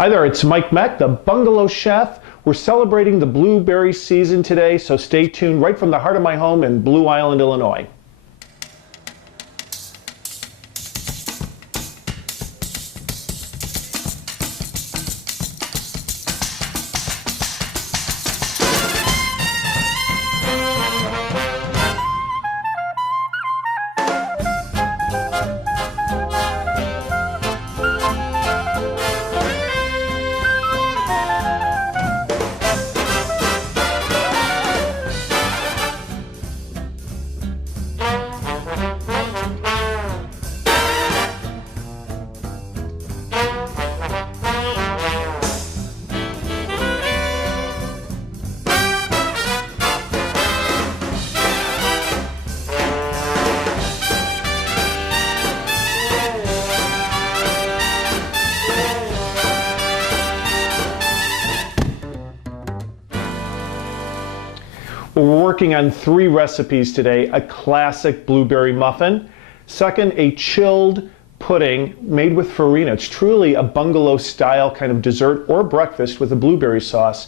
Hi there, it's Mike Meck, the Bungalow Chef. We're celebrating the blueberry season today, so stay tuned right from the heart of my home in Blue Island, Illinois. We're working on 3 recipes today: a classic blueberry muffin, second, a chilled pudding made with farina. It's truly a bungalow style kind of dessert or breakfast with a blueberry sauce,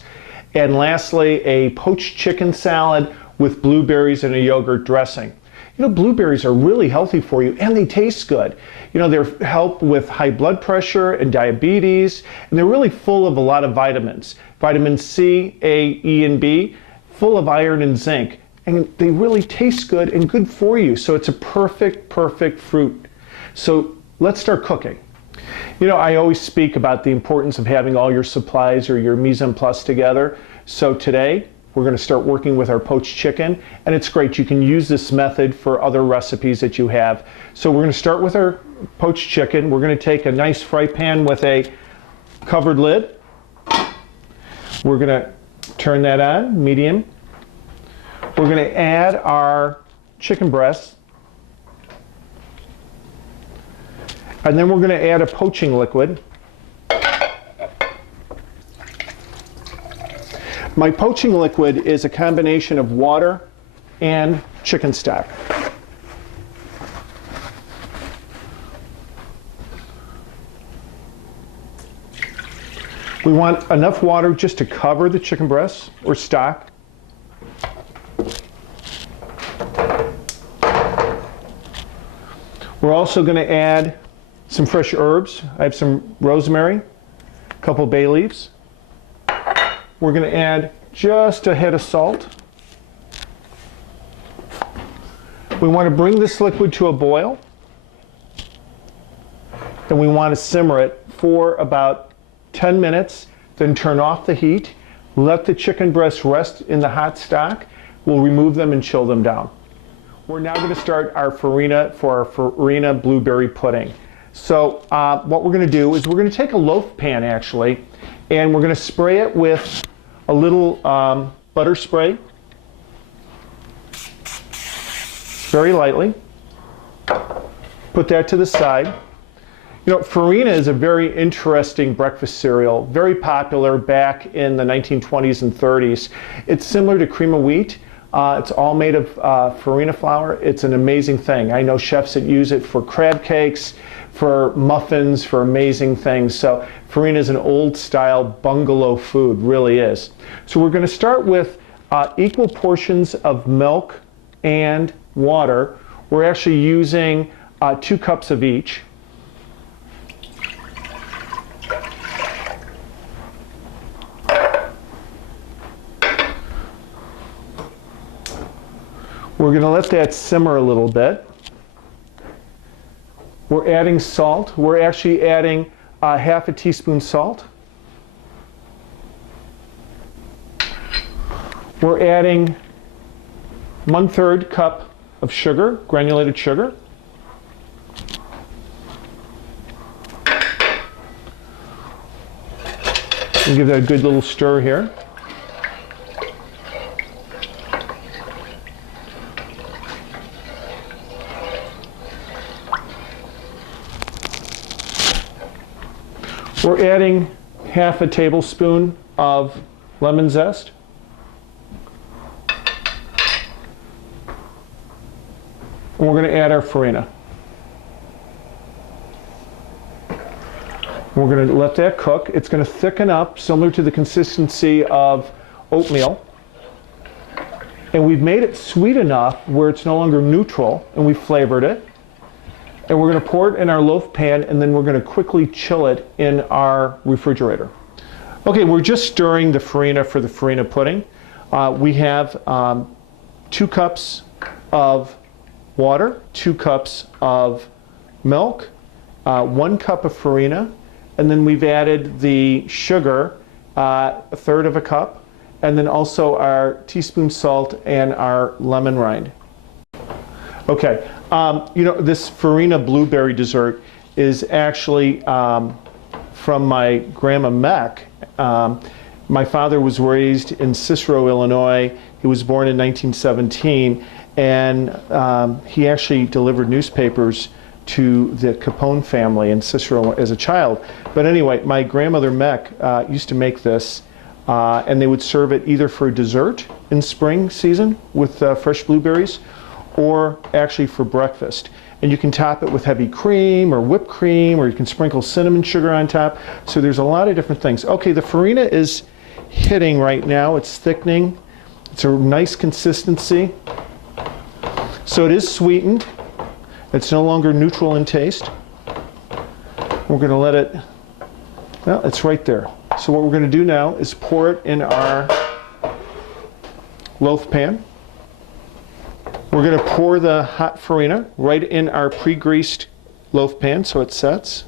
and lastly, a poached chicken salad with blueberries and a yogurt dressing. You know, blueberries are really healthy for you and they taste good. You know, they help with high blood pressure and diabetes, and they're really full of a lot of vitamins. Vitamin C, A, E, and B, full of iron and zinc, and they really taste good and good for you. So it's a perfect fruit. So let's start cooking. You know, I always speak about the importance of having all your supplies or your mise en place together. So today we're going to start working with our poached chicken, and it's great. You can use this method for other recipes that you have. So we're going to start with our poached chicken. We're going to take a nice fry pan with a covered lid. We're going to turn that on, medium. We're going to add our chicken breasts. And then we're going to add a poaching liquid. My poaching liquid is a combination of water and chicken stock. We want enough water just to cover the chicken breasts or stock. We're also going to add some fresh herbs. I have some rosemary, a couple bay leaves. We're going to add just a hit of salt. We want to bring this liquid to a boil, and we want to simmer it for about 10 minutes, then turn off the heat. Let the chicken breasts rest in the hot stock. We'll remove them and chill them down. We're now going to start our farina for our farina blueberry pudding. So what we're going to do is we're going to take a loaf pan actually, and we're going to spray it with a little butter spray, very lightly. Put that to the side. You know, farina is a very interesting breakfast cereal, very popular back in the 1920s and 30s. It's similar to cream of wheat. It's all made of farina flour. It's an amazing thing. I know chefs that use it for crab cakes, for muffins, for amazing things. So farina is an old style bungalow food, really is. So we're going to start with equal portions of milk and water. We're actually using 2 cups of each. We're going to let that simmer a little bit. We're adding salt. We're actually adding half a teaspoon salt. We're adding 1/3 cup of sugar, granulated sugar. And give that a good little stir here. We're adding half a tablespoon of lemon zest. And we're going to add our farina. We're going to let that cook. It's going to thicken up, similar to the consistency of oatmeal. And we've made it sweet enough where it's no longer neutral, and we've flavored it. And we're going to pour it in our loaf pan, and then we're going to quickly chill it in our refrigerator. Okay, we're just stirring the farina for the farina pudding. We have 2 cups of water, 2 cups of milk, 1 cup of farina, and then we've added the sugar, 1/3 of a cup, and then also our teaspoon salt and our lemon rind. Okay, you know, this farina blueberry dessert is actually from my grandma Mech. My father was raised in Cicero, Illinois. He was born in 1917, and he actually delivered newspapers to the Capone family in Cicero as a child. But anyway, my grandmother Mech used to make this, and they would serve it either for dessert in spring season with fresh blueberries, or actually for breakfast. And you can top it with heavy cream or whipped cream, or you can sprinkle cinnamon sugar on top. So there's a lot of different things. Okay, the farina is hitting right now. It's thickening. It's a nice consistency. So it is sweetened. It's no longer neutral in taste. We're going to let it, well, it's right there. So what we're going to do now is pour it in our loaf pan. We're going to pour the hot farina right in our pre-greased loaf pan so it sets.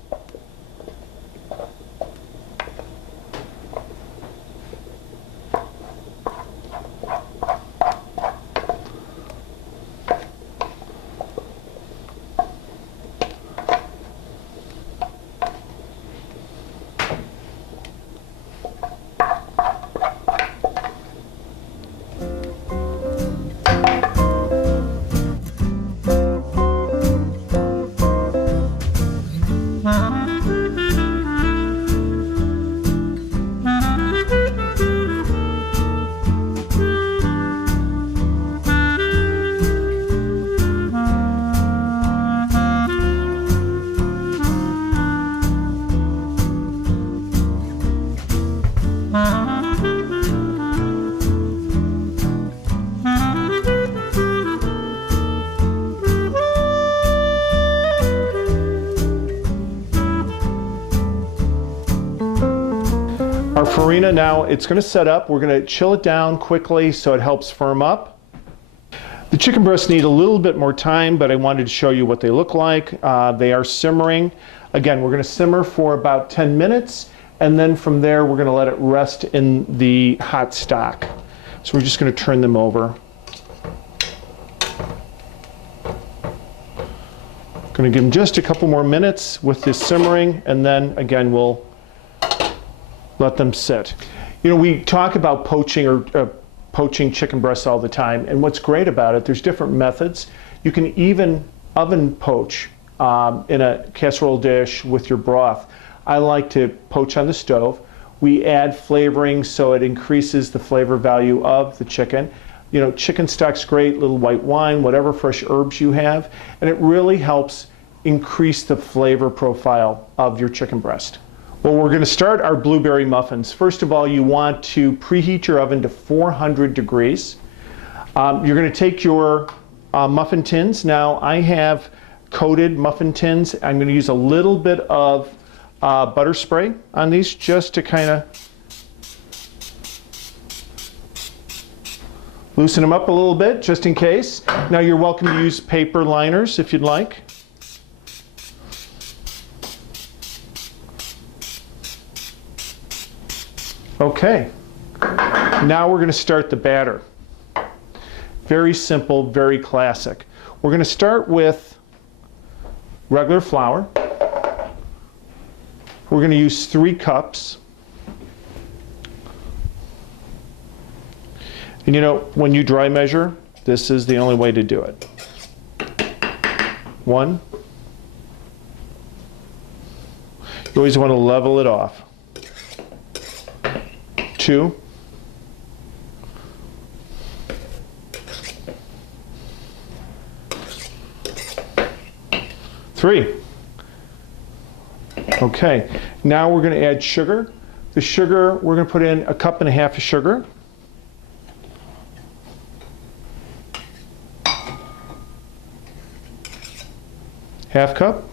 Our farina now, it's going to set up. We're going to chill it down quickly so it helps firm up. The chicken breasts need a little bit more time, but I wanted to show you what they look like. They are simmering. Again, we're going to simmer for about 10 minutes, and then from there we're going to let it rest in the hot stock. So we're just going to turn them over. Going to give them just a couple more minutes with this simmering, and then again we'll let them sit. You know, we talk about poaching or poaching chicken breasts all the time, and what's great about it, there's different methods. You can even oven poach in a casserole dish with your broth. I like to poach on the stove. We add flavoring so it increases the flavor value of the chicken. You know, chicken stock's great, little white wine, whatever fresh herbs you have, and it really helps increase the flavor profile of your chicken breast. Well, we're going to start our blueberry muffins. First of all, you want to preheat your oven to 400 degrees. You're going to take your muffin tins. Now, I have coated muffin tins. I'm going to use a little bit of butter spray on these just to kind of loosen them up a little bit, just in case. Now, you're welcome to use paper liners if you'd like. Okay, now we're going to start the batter. Very simple, very classic. We're going to start with regular flour. We're going to use 3 cups. And you know, when you dry measure, this is the only way to do it. 1. You always want to level it off. 2. 3. Okay, now we're going to add sugar. The sugar, we're going to put in 1.5 cups of sugar. Half cup.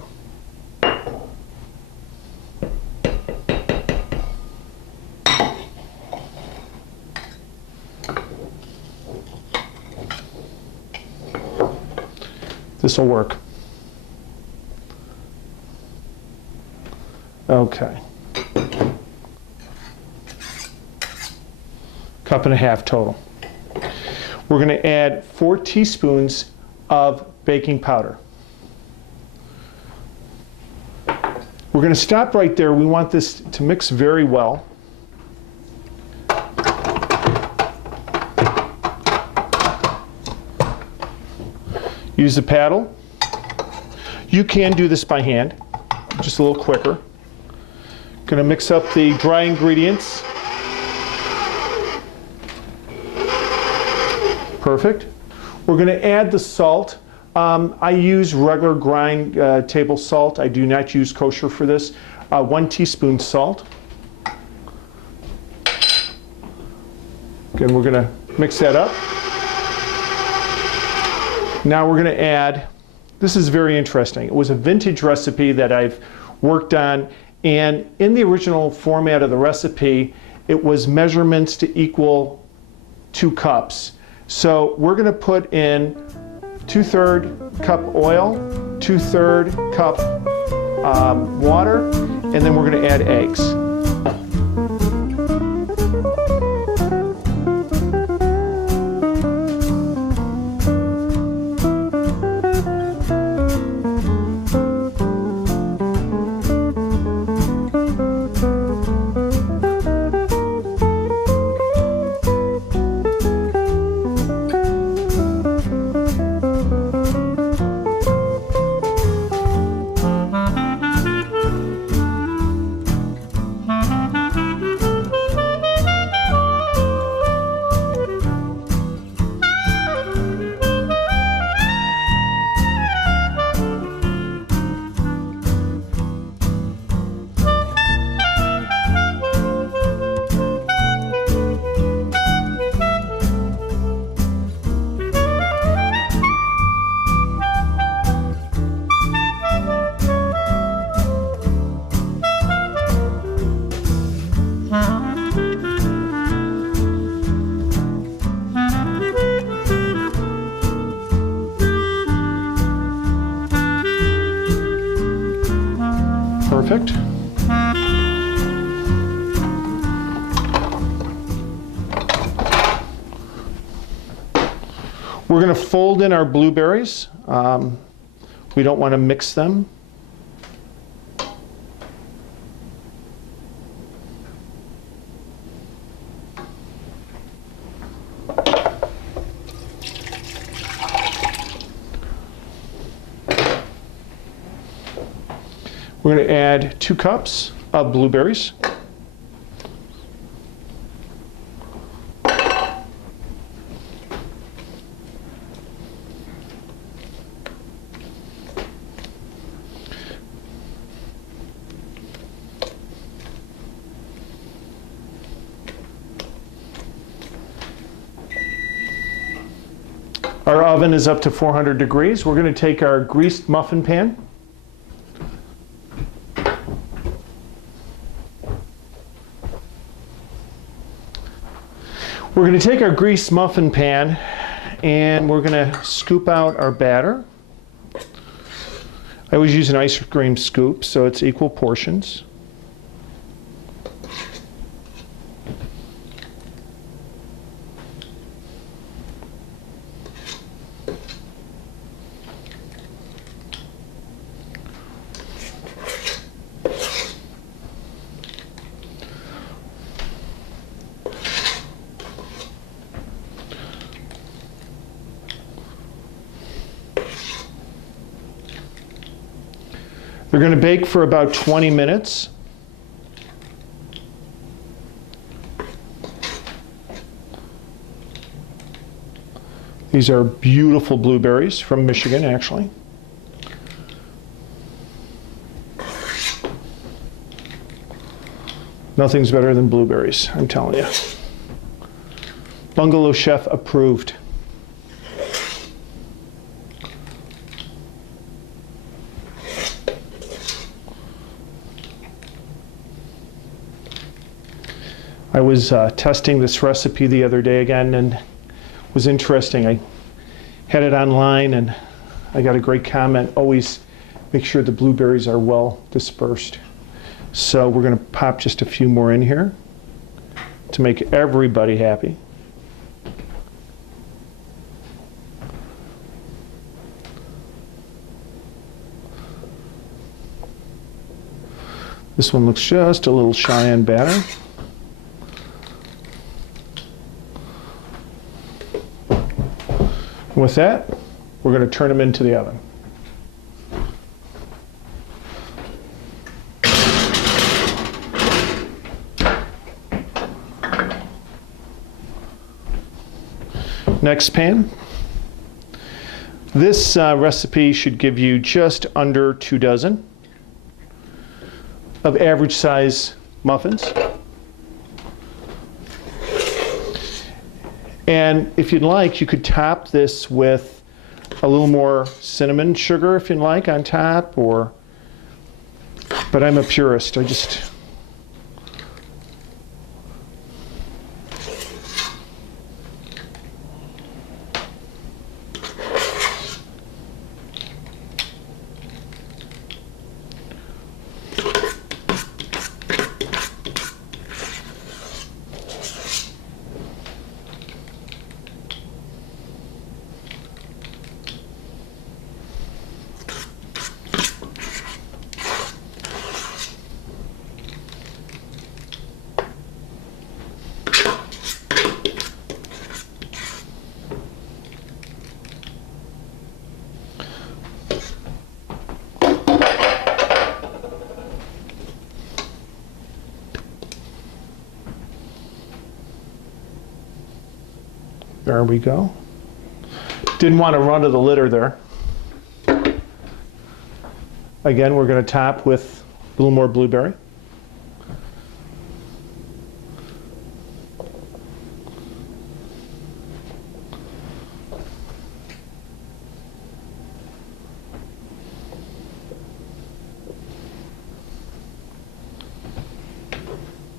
This will work. Okay. 1.5 cups total. We're going to add 4 teaspoons of baking powder. We're going to stop right there. We want this to mix very well. Use the paddle. You can do this by hand, just a little quicker. Going to mix up the dry ingredients. Perfect. We're going to add the salt. I use regular grind table salt. I do not use kosher for this. 1 teaspoon salt. Again, we're going to mix that up. Now we're going to add, this is very interesting. It was a vintage recipe that I've worked on, and in the original format of the recipe, it was measurements to equal 2 cups. So we're going to put in 2/3 cup oil, 2/3 cup water, and then we're going to add eggs. Perfect. We're going to fold in our blueberries. We don't want to mix them. We're going to add 2 cups of blueberries. Our oven is up to 400 degrees. We're going to take our greased muffin pan. We're going to take our greased muffin pan and we're going to scoop out our batter. I always use an ice cream scoop so it's equal portions. They're going to bake for about 20 minutes. These are beautiful blueberries from Michigan, actually. Nothing's better than blueberries, I'm telling you. Bungalow chef approved. I was testing this recipe the other day again, and it was interesting. I had it online and I got a great comment. Always make sure the blueberries are well dispersed. So we're going to pop just a few more in here to make everybody happy. This one looks just a little shy on batter. With that, we're going to turn them into the oven. Next pan. This recipe should give you just under 2 dozen of average size muffins. And if you'd like, you could top this with a little more cinnamon sugar if you'd like on top, but I'm a purist. There we go. Didn't want to run to the litter there. Again, we're going to top with a little more blueberry.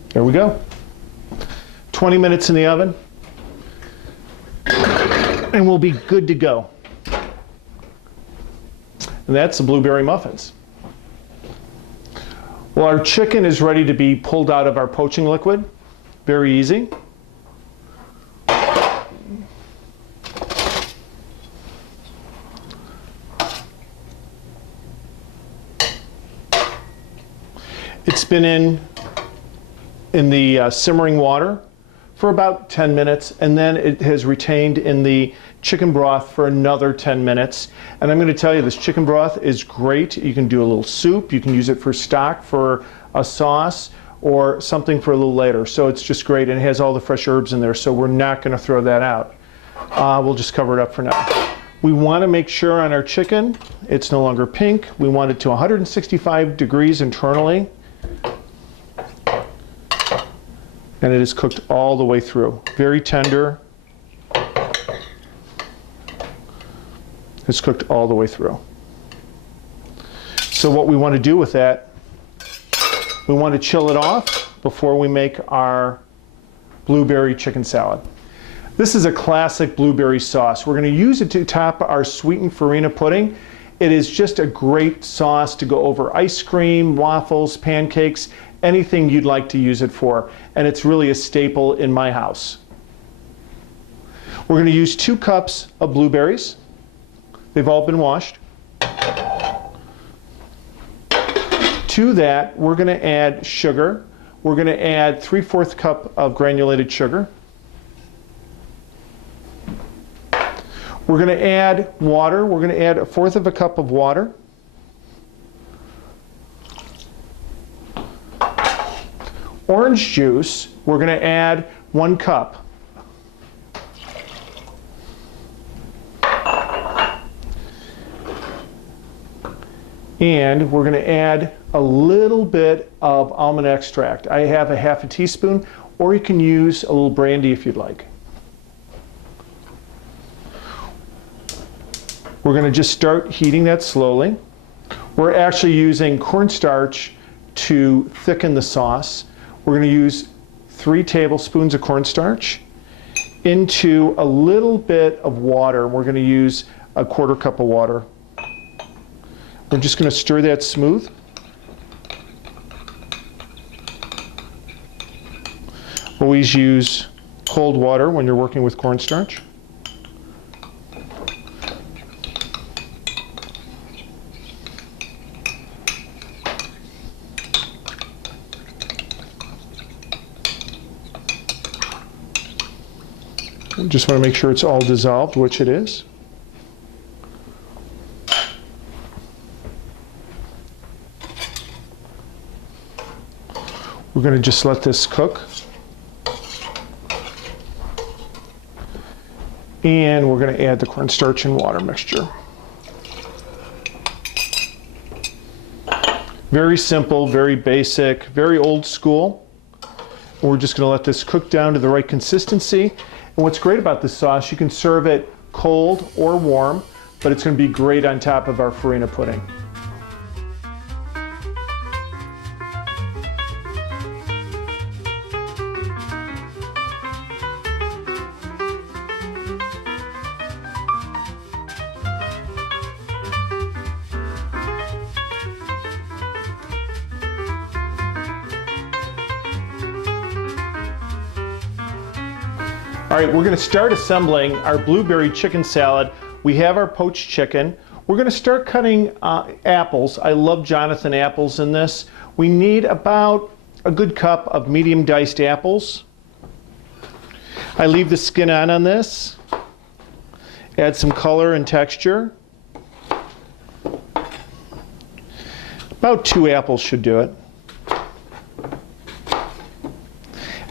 There we go. 20 minutes in the oven, and we'll be good to go. And that's the blueberry muffins. Well, our chicken is ready to be pulled out of our poaching liquid. Very easy. It's been in the simmering water for about 10 minutes, and then it has retained in the chicken broth for another 10 minutes. And I'm going to tell you, this chicken broth is great. You can do a little soup, you can use it for stock, for a sauce, or something for a little later. So it's just great, and it has all the fresh herbs in there, so we're not going to throw that out. We'll just cover it up for now. We want to make sure on our chicken it's no longer pink. We want it to 165 degrees internally. And it is cooked all the way through. Very tender. It's cooked all the way through. So what we want to do with that, we want to chill it off before we make our blueberry chicken salad. This is a classic blueberry sauce. We're going to use it to top our sweetened farina pudding. It is just a great sauce to go over ice cream, waffles, pancakes, anything you'd like to use it for. And it's really a staple in my house. We're going to use 2 cups of blueberries. They've all been washed. To that, we're going to add sugar. We're going to add 3/4 cup of granulated sugar. We're going to add water. We're going to add 1/4 cup of water. Orange juice, we're going to add 1 cup. And we're going to add a little bit of almond extract. I have a half a teaspoon, or you can use a little brandy if you'd like. We're going to just start heating that slowly. We're actually using cornstarch to thicken the sauce. We're going to use 3 tablespoons of cornstarch into a little bit of water. We're going to use a 1/4 cup of water. We're just going to stir that smooth. Always use cold water when you're working with cornstarch. Just want to make sure it's all dissolved, which it is. We're going to just let this cook. And we're going to add the cornstarch and water mixture. Very simple, very basic, very old school. And we're just going to let this cook down to the right consistency. And what's great about this sauce, you can serve it cold or warm, but it's going to be great on top of our farina pudding. All right, we're going to start assembling our blueberry chicken salad. We have our poached chicken. We're going to start cutting apples. I love Jonathan apples in this. We need about a good cup of medium diced apples. I leave the skin on this. Add some color and texture. About 2 apples should do it.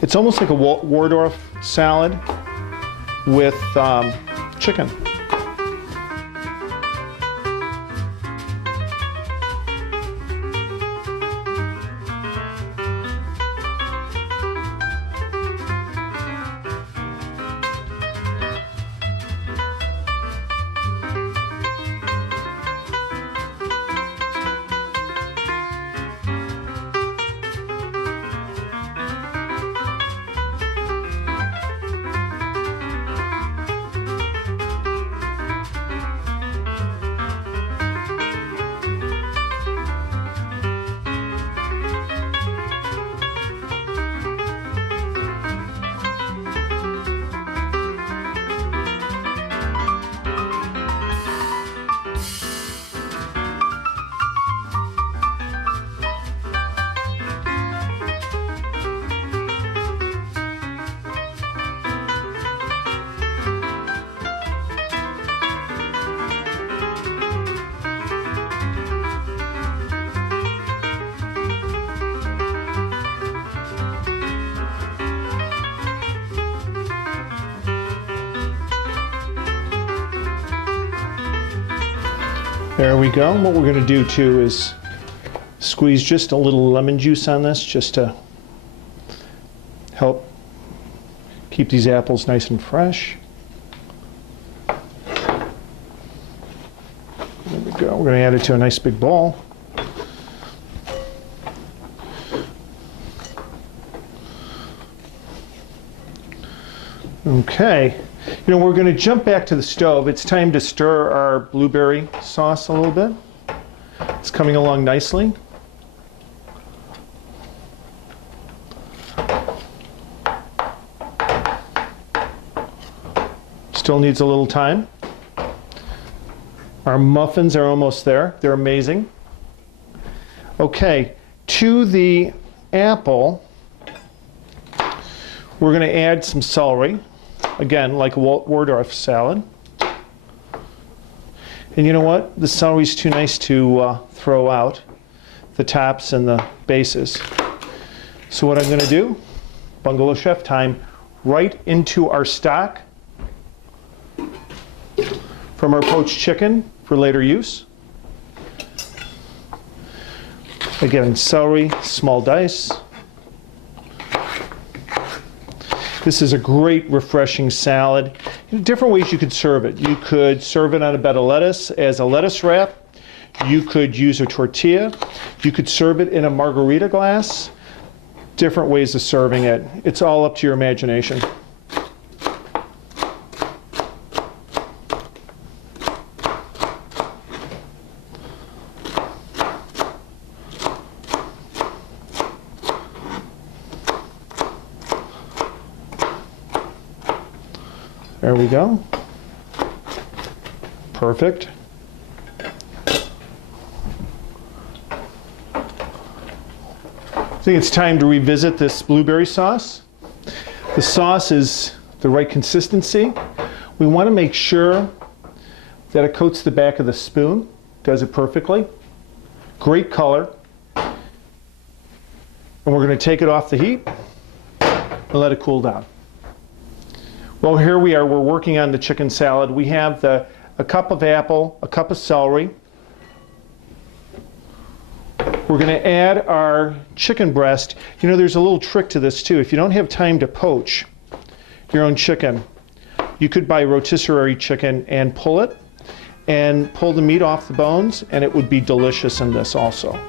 It's almost like a Waldorf salad with chicken. There we go. What we're going to do too is squeeze just a little lemon juice on this just to help keep these apples nice and fresh. There we go. We're going to add it to a nice big bowl. Okay. You know, we're going to jump back to the stove. It's time to stir our blueberry sauce a little bit. It's coming along nicely. Still needs a little time. Our muffins are almost there. They're amazing. Okay, to the apple, we're going to add some celery. Again, like a Waldorf salad. And you know what? The celery's too nice to throw out, the tops and the bases. So what I'm going to do, Bungalow Chef time, right into our stock from our poached chicken for later use. Again, celery, small dice. This is a great, refreshing salad. Different ways you could serve it. You could serve it on a bed of lettuce as a lettuce wrap. You could use a tortilla. You could serve it in a margarita glass. Different ways of serving it. It's all up to your imagination. There we go. Perfect. I think it's time to revisit this blueberry sauce. The sauce is the right consistency. We want to make sure that it coats the back of the spoon. Does it perfectly. Great color. And we're going to take it off the heat and let it cool down. Well, here we are. We're working on the chicken salad. We have a cup of apple, a cup of celery. We're going to add our chicken breast. You know, there's a little trick to this too. If you don't have time to poach your own chicken, you could buy rotisserie chicken and pull it and pull the meat off the bones, and it would be delicious in this also.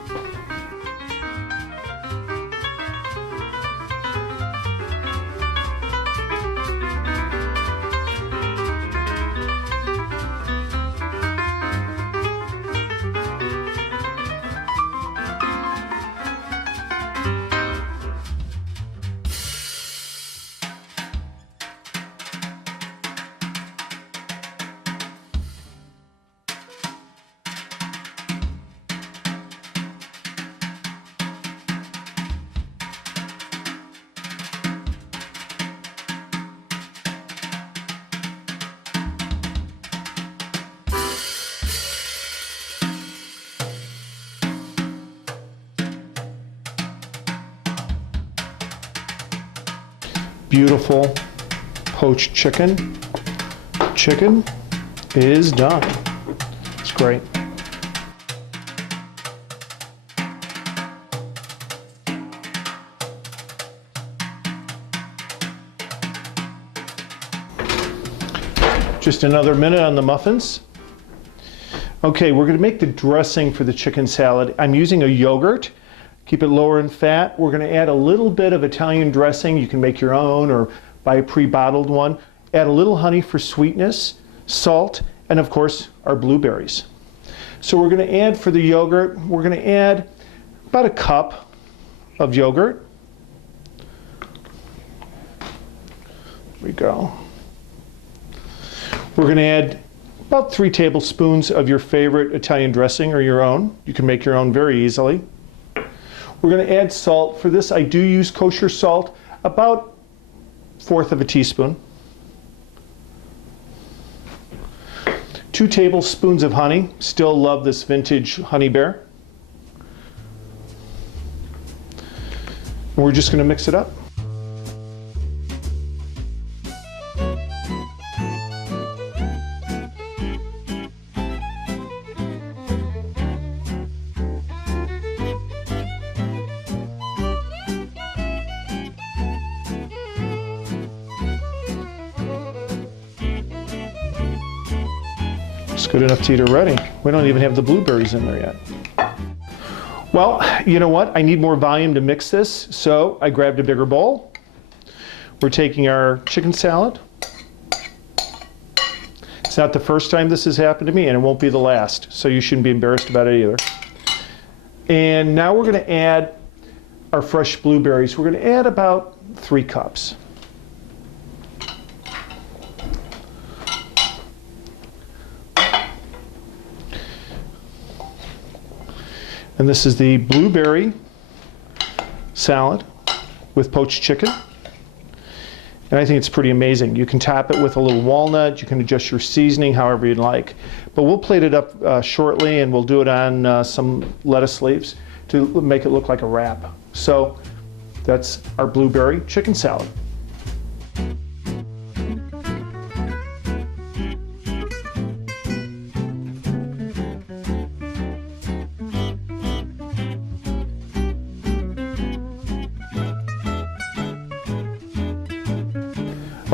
Beautiful poached chicken. Chicken is done. It's great. Just another minute on the muffins. Okay, we're going to make the dressing for the chicken salad. I'm using a yogurt. Keep it lower in fat. We're going to add a little bit of Italian dressing. You can make your own or buy a pre-bottled one. Add a little honey for sweetness, salt, and of course our blueberries. So we're going to add for the yogurt, we're going to add about a cup of yogurt. There we go. We're going to add about 3 tablespoons of your favorite Italian dressing or your own. You can make your own very easily. We're going to add salt. For this, I do use kosher salt, about 1/4 of a teaspoon. 2 tablespoons of honey. Still love this vintage Honey Bear. And we're just going to mix it up. It's good enough to eat already. We don't even have the blueberries in there yet. Well, you know what? I need more volume to mix this, so I grabbed a bigger bowl. We're taking our chicken salad. It's not the first time this has happened to me, and it won't be the last, so you shouldn't be embarrassed about it either. And now we're going to add our fresh blueberries. We're going to add about 3 cups. And this is the blueberry salad with poached chicken. And I think it's pretty amazing. You can top it with a little walnut. You can adjust your seasoning however you'd like. But we'll plate it up shortly, and we'll do it on some lettuce leaves to make it look like a wrap. So that's our blueberry chicken salad.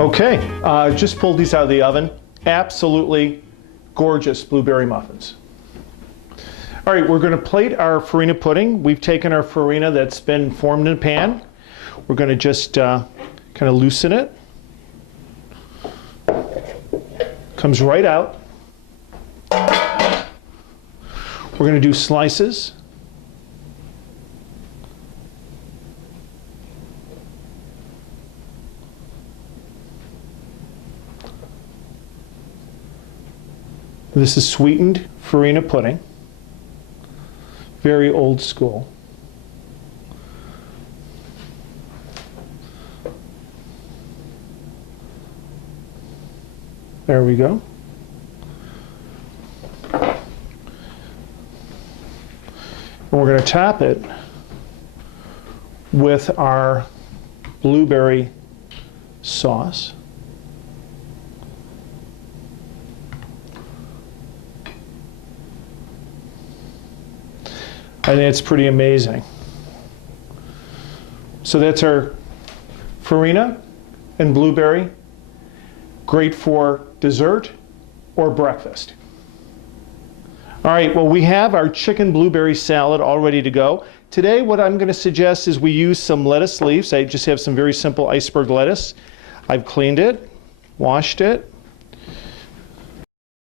Okay, just pulled these out of the oven. Absolutely gorgeous blueberry muffins. All right, we're going to plate our farina pudding. We've taken our farina that's been formed in a pan. We're going to just kind of loosen it. Comes right out. We're going to do slices. This is sweetened farina pudding. Very old school. There we go. And we're going to top it with our blueberry sauce. I think it's pretty amazing. So that's our farina and blueberry. Great for dessert or breakfast. All right, well, we have our chicken blueberry salad all ready to go. Today, what I'm going to suggest is we use some lettuce leaves. I just have some very simple iceberg lettuce. I've cleaned it, washed it,